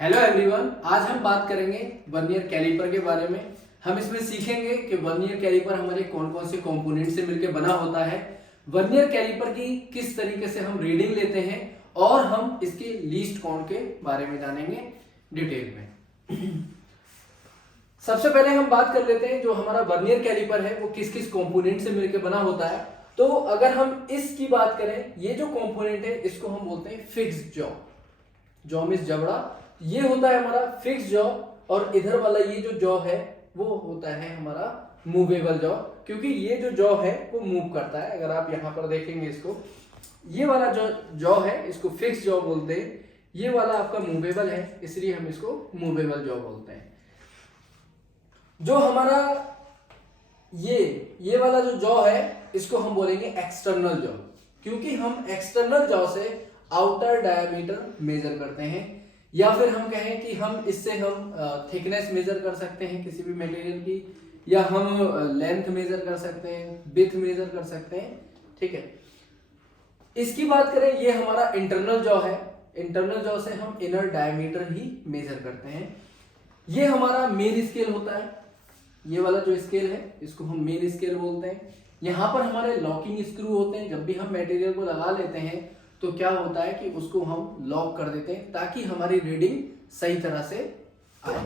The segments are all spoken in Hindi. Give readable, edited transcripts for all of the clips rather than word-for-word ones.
हेलो एवरीवन, आज हम बात करेंगे वर्नियर कैलिपर के बारे में। हम इसमें सीखेंगे कि वर्नियर कैलिपर हमारे कौन कौन से कंपोनेंट से मिलकर बना होता है, वर्नियर कैलिपर की किस तरीके से हम रीडिंग लेते हैं और हम इसके लीस्ट काउंट के बारे में जानेंगे डिटेल में। सबसे पहले हम बात कर लेते हैं जो हमारा वर्नियर कैलिपर है वो किस किस कंपोनेंट से मिलकर बना होता है। तो अगर हम इसकी बात करें, ये जो कंपोनेंट है इसको हम बोलते हैं फिक्स्ड जॉ। जॉ मींस जबड़ा, ये होता है हमारा फिक्स जॉ। और इधर वाला ये जो जॉ है वो होता है हमारा मूवेबल जॉ, क्योंकि ये जो जॉ है वो मूव करता है। अगर आप यहाँ पर देखेंगे इसको, ये वाला जो जॉ है इसको फिक्स जॉ बोलते हैं, ये वाला आपका मूवेबल है इसलिए हम इसको मूवेबल जॉ बोलते हैं। जो हमारा ये वाला जो जॉ है इसको हम बोलेंगे एक्सटर्नल जॉ, क्योंकि हम एक्सटर्नल जॉ से आउटर डायमीटर मेजर करते हैं, या फिर हम कहें कि हम इससे हम थिकनेस मेजर कर सकते हैं किसी भी मटेरियल की, या हम लेंथ मेजर कर सकते हैं, विड्थ मेजर कर सकते हैं। ठीक है, इसकी बात करें, ये हमारा इंटरनल जॉ है। इंटरनल जॉ से हम इनर डायमीटर ही मेजर करते हैं। ये हमारा मेन स्केल होता है, ये वाला जो स्केल है इसको हम मेन स्केल बोलते हैं। यहाँ पर हमारे लॉकिंग स्क्रू होते हैं, जब भी हम मटेरियल को लगा लेते हैं तो क्या होता है कि उसको हम लॉक कर देते हैं ताकि हमारी रीडिंग सही तरह से आए,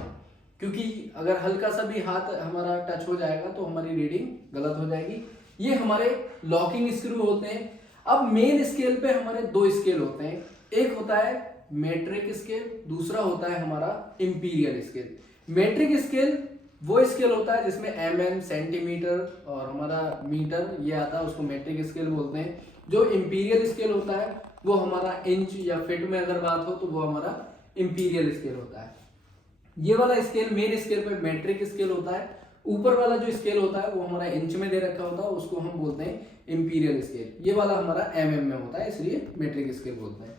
क्योंकि अगर हल्का सा भी हाथ हमारा टच हो जाएगा तो हमारी रीडिंग गलत हो जाएगी। ये हमारे लॉकिंग स्क्रू होते हैं। अब मेन स्केल पे हमारे दो स्केल होते हैं, एक होता है मेट्रिक स्केल, दूसरा होता है हमारा इंपीरियल स्केल। मेट्रिक स्केल वो स्केल होता है जिसमें mm, सेंटीमीटर और हमारा मीटर ये आता है, उसको मेट्रिक स्केल बोलते हैं। जो इंपीरियल स्केल होता है वो हमारा इंच या फीट में अगर बात हो तो वो हमारा इंपीरियल स्केल होता है। ये वाला स्केल मेन स्केल पे मेट्रिक स्केल होता है, ऊपर वाला जो स्केल होता है वो हमारा इंच में दे रखा होता है, उसको हम बोलते हैं इंपीरियल स्केल। ये वाला हमारा mm में होता है इसलिए मेट्रिक स्केल बोलते हैं।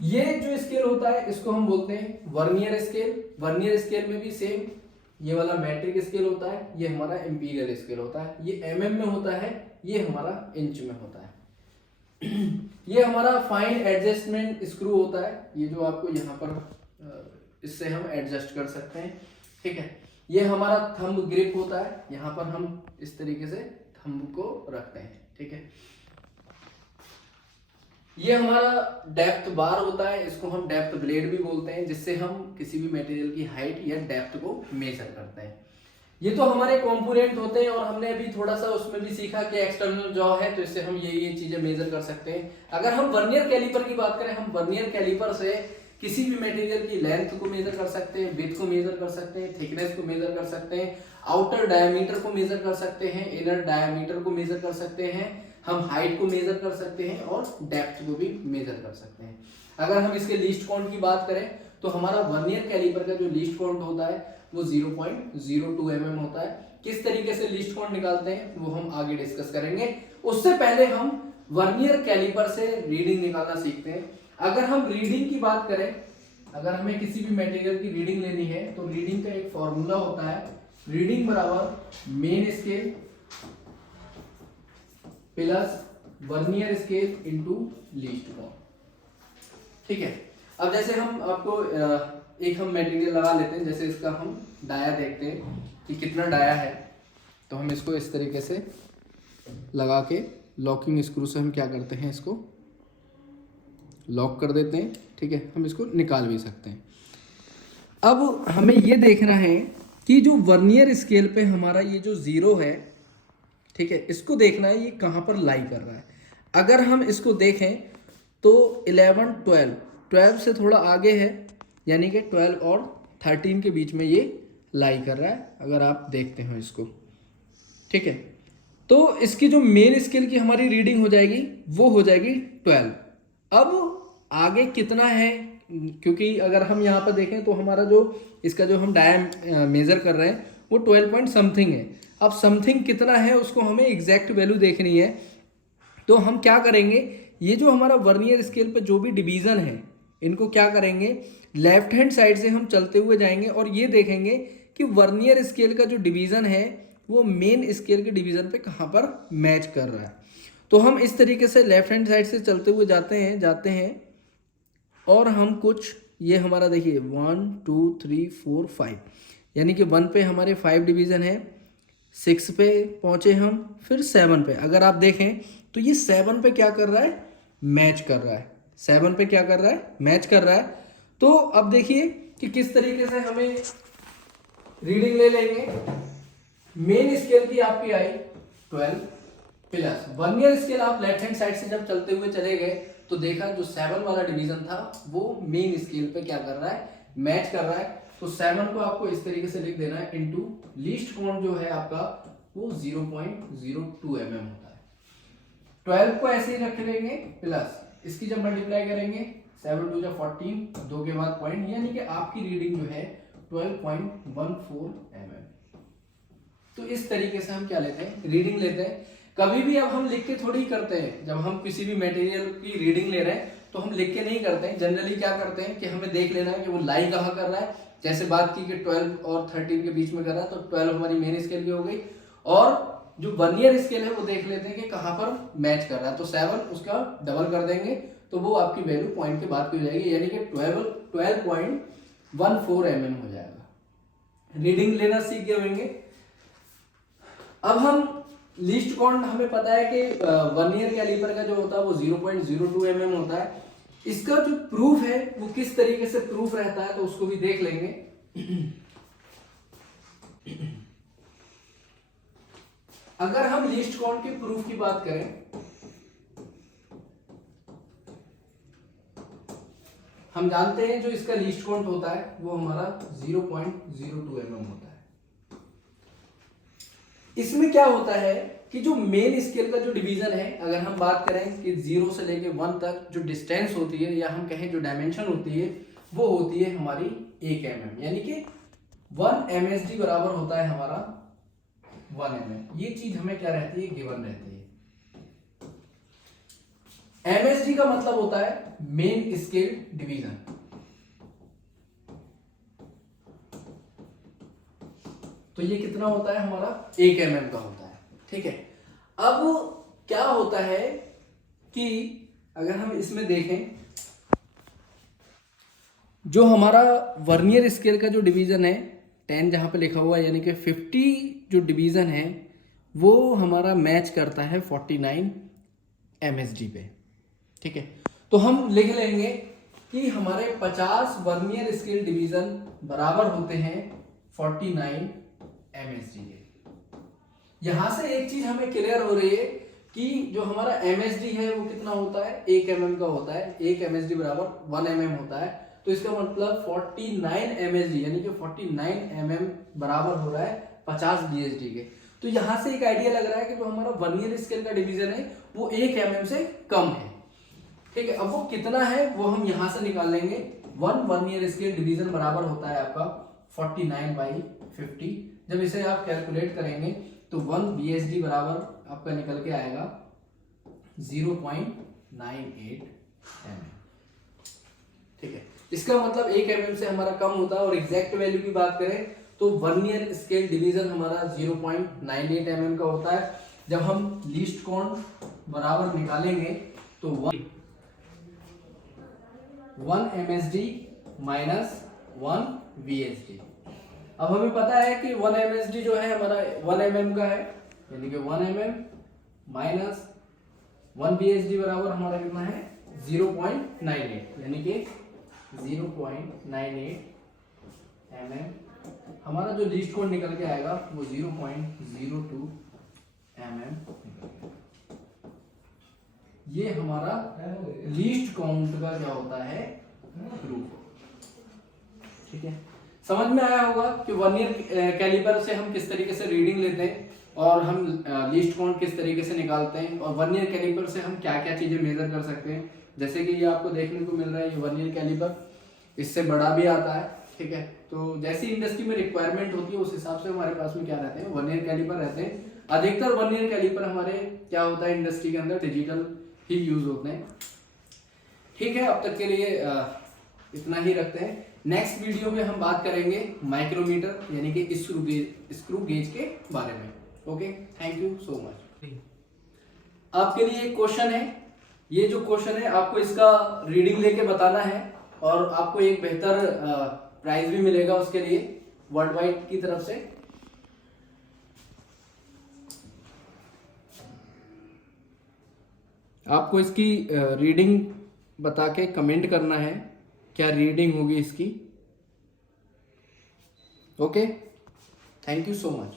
ये जो स्केल होता है इसको हम बोलते हैं वर्नियर स्केल। वर्नियर स्केल में भी सेम, ये वाला मैट्रिक स्केल होता है, ये हमारा इंपीरियल स्केल होता है। ये mm में होता है, ये हमारा इंच में होता है। ये हमारा फाइन एडजस्टमेंट स्क्रू होता है, ये जो आपको यहाँ पर इससे हम एडजस्ट कर सकते हैं। ठीक है, ये हमारा थंब ग्रिप होता है, यहाँ पर हम इस तरीके से थंब को रखते हैं। ठीक है, ये हमारा डेप्थ बार होता है, इसको हम डेप्थ ब्लेड भी बोलते हैं, जिससे हम किसी भी मटेरियल की हाइट या डेप्थ को मेजर करते हैं। ये तो हमारे कंपोनेंट होते हैं, और हमने अभी थोड़ा सा उसमें भी सीखा कि एक्सटर्नल जॉ है तो इससे हम ये चीजें मेजर कर सकते हैं। अगर हम वर्नियर कैलिपर की बात करें, हम वर्नियर कैलिपर से किसी भी मटेरियल की लेंथ को मेजर कर सकते हैं, विड्थ को मेजर कर सकते हैं, थिकनेस को मेजर कर सकते हैं, आउटर डायमीटर को मेजर कर सकते हैं, इनर डायमीटर को मेजर कर सकते हैं, हम हाइट को मेजर कर सकते हैं और डेप्थ को भी मेजर कर सकते हैं। अगर हम इसके लीस्ट काउंट की बात करें तो हमारा वर्नियर कैलिपर का जो लीस्ट काउंट होता है वो 0.02 mm होता है। किस तरीके से लीस्ट काउंट निकालते हैं वो हम आगे डिस्कस करेंगे। उससे पहले हम वर्नियर कैलिपर से रीडिंग निकालना सीखते हैं। अगर हम रीडिंग की बात करें, अगर हमें किसी भी मटेरियल की रीडिंग लेनी है तो रीडिंग का एक फॉर्मूला होता है, रीडिंग बराबर main scale plus vernier scale into least count. ठीक है, अब जैसे हम आपको एक हम मटेरियल लगा लेते हैं, जैसे इसका हम डाया देखते हैं कि कितना डाया है, तो हम इसको इस तरीके से लगा के लॉकिंग स्क्रू से हम क्या करते हैं, इसको लॉक कर देते हैं। ठीक है, हम इसको निकाल भी सकते हैं। अब हमें ये देखना है कि जो वर्नियर स्केल पे हमारा ये जो 0 है, ठीक है, इसको देखना है ये कहाँ पर लाई कर रहा है। अगर हम इसको देखें तो 11, 12 से थोड़ा आगे है, यानी कि 12 और 13 के बीच में ये लाई कर रहा है, अगर आप देखते हो इसको। ठीक है, तो इसकी जो मेन स्केल की हमारी रीडिंग हो जाएगी वो हो जाएगी 12। अब आगे कितना है, क्योंकि अगर हम यहाँ पर देखें तो हमारा जो इसका जो हम डाया मेजर कर रहे हैं वो 12 पॉइंट समथिंग है। अब समथिंग कितना है उसको हमें एग्जैक्ट वैल्यू देखनी है, तो हम क्या करेंगे, ये जो हमारा वर्नियर स्केल पे जो भी डिवीजन है इनको क्या करेंगे, लेफ्ट हैंड साइड से हम चलते हुए जाएंगे और ये देखेंगे कि वर्नियर स्केल का जो डिवीजन है वो मेन स्केल के डिवीजन पे कहाँ पर मैच कर रहा है। तो हम इस तरीके से लेफ्ट हैंड साइड से चलते हुए जाते हैं और हम कुछ ये हमारा देखिए 1 2 3 4 5, यानी कि 1 पे हमारे 5 डिवीज़न है, 6 पे पहुँचे हम, फिर 7 पे। अगर आप देखें तो ये 7 पे क्या कर रहा है, मैच कर रहा है। 7 पे क्या कर रहा है, मैच कर रहा है। तो अब देखिए कि किस तरीके से हमें रीडिंग ले लेंगे। मेन स्केल की आपकी आई 12 प्लस वर्नियर स्केल। आप लेफ्ट हैंड साइड से जब चलते हुए चले गए तो देखा जो 7 वाला डिवीजन था वो मेन स्केल पे क्या कर रहा है, मैच कर रहा है। तो 7 को आपको इस तरीके से लिख देना है, इनटू लीस्ट काउंट जो है आपका वो 0.02 mm होता है। 12 को ऐसे ही रख लेंगे प्लस इसकी जब मल्टीप्लाई करेंगे 7 2 जा 14, 2 के बाद पॉइंट, यानी कि आपकी रीडिंग जो है 12.14 mm। तो इस तरीके से हम क्या लेते हैं, रीडिंग लेते हैं। कभी भी अब हम लिख के थोड़ी करते हैं, जब हम किसी भी मटेरियल की रीडिंग ले रहे हैं तो हम लिख के नहीं करते हैं। जनरली क्या करते हैं कि हमें देख लेना है कि वो लाई कहाँ कर रहा है। जैसे बात की कि 12 और 13 के बीच में कर रहा है, तो 12 हमारी मेन स्केल की हो गई, और जो वर्नियर स्केल है वो देख लेते हैं कि कहाँ पर मैच कर रहा है। तो 7 उसका डबल कर देंगे तो वो आपकी वैल्यू पॉइंट के बाद की हो जाएगी, यानी कि 12.14 mm हो जाएगा। रीडिंग लेना सीख गए होंगे। अब हम लीस्ट काउंट, हमें पता है कि वर्नियर कैलिपर का जो होता है वो 0.02 mm होता है। इसका जो प्रूफ है वो किस तरीके से प्रूफ रहता है तो उसको भी देख लेंगे। अगर हम लीस्ट काउंट के प्रूफ की बात करें, हम जानते हैं जो इसका लीस्ट काउंट होता है वो हमारा 0.02 mm होता है। इसमें क्या होता है कि जो मेन स्केल का जो डिवीजन है, अगर हम बात करें कि 0 से लेके 1 तक जो डिस्टेंस होती है, या हम कहें जो डायमेंशन होती है, वो होती है हमारी 1 mm, यानी कि 1 MSD बराबर होता है हमारा 1 mm। ये चीज हमें क्या रहती है, गिवन रहती है। MSD का मतलब होता है मेन स्केल डिवीजन। तो ये कितना होता है हमारा, 1 mm का होता है। ठीक है, अब क्या होता है कि अगर हम इसमें देखें, जो हमारा वर्नियर स्केल का जो डिवीजन है 10 जहां पे लिखा हुआ है, यानी कि 50 जो डिवीजन है वो हमारा मैच करता है 49 MSD पे। ठीक है, तो हम लिख लेंगे कि हमारे 50 वर्नियर स्केल डिवीजन बराबर होते हैं 49 MSD के। यहां से एक चीज हमें क्लियर हो रही है कि जो हमारा MSD है वो कितना होता है, 1 mm का होता है। 1 MSD बराबर 1 mm होता है। तो इसका मतलब 49 MSD यानी कि 49 mm बराबर हो रहा है 50 BSD के। तो यहां से एक आइडिया लग रहा है कि जो हमारा वर्नियर स्केल का डिवीजन है वो 1 mm से कम है। ठीक है, अब वो कितना है वो हम यहां से निकाल लेंगे। 1 वर्नियर स्केल डिवीजन बराबर होता है आपका 49/50। जब इसे आप कैलकुलेट करेंगे तो 1 BSD बराबर आपका निकल के आएगा 0.98 mm। ठीक है, इसका मतलब 1 mm से हमारा कम होता है। और एग्जैक्ट वैल्यू की बात करें तो वर्नियर स्केल डिवीजन हमारा 0.98 mm का होता है। जब हम लीस्ट काउंट बराबर निकालेंगे तो 1 MSD माइनस 1 VSD। अब हमें पता है कि 1 MSD जो है हमारा 1 mm का है, यानी कि 1 mm माइनस 1 VSD बराबर हमारा कितना है 0.98, यानी कि 0.98 mm। हमारा जो लीस्ट काउंट निकल के आएगा वो 0.02 mm। ये हमारा लीस्ट काउंट का क्या होता है, प्रूफ। ठीक है, समझ में आया होगा कि वर्नियर कैलिपर से हम किस तरीके से रीडिंग लेते हैं और हम लीस्ट काउंट किस तरीके से निकालते हैं, और वर्नियर कैलिपर से हम क्या क्या चीजें मेजर कर सकते हैं। जैसे कि ये आपको देखने को मिल रहा है, ये वर्नियर कैलिपर, इससे बड़ा भी आता है। ठीक है, तो जैसी इंडस्ट्री में रिक्वायरमेंट होती है उस हिसाब से हमारे पास में क्या रहते हैं, वर्नियर कैलिपर रहते हैं। अधिकतर वर्नियर कैलिपर हमारे क्या होता है इंडस्ट्री के अंदर डिजिटल ही यूज होते हैं। ठीक है, अब तक के लिए इतना ही रखते हैं। नेक्स्ट वीडियो में हम बात करेंगे माइक्रोमीटर यानी कि स्क्रू गेज के बारे में। Okay, thank you so much. आपके लिए एक क्वेश्चन है, ये जो क्वेश्चन है आपको इसका रीडिंग लेके बताना है और आपको एक बेहतर प्राइस भी मिलेगा उसके लिए वर्ल्ड वाइड की तरफ से। आपको इसकी रीडिंग बता के कमेंट करना है क्या रीडिंग होगी इसकी। Okay, thank you so much.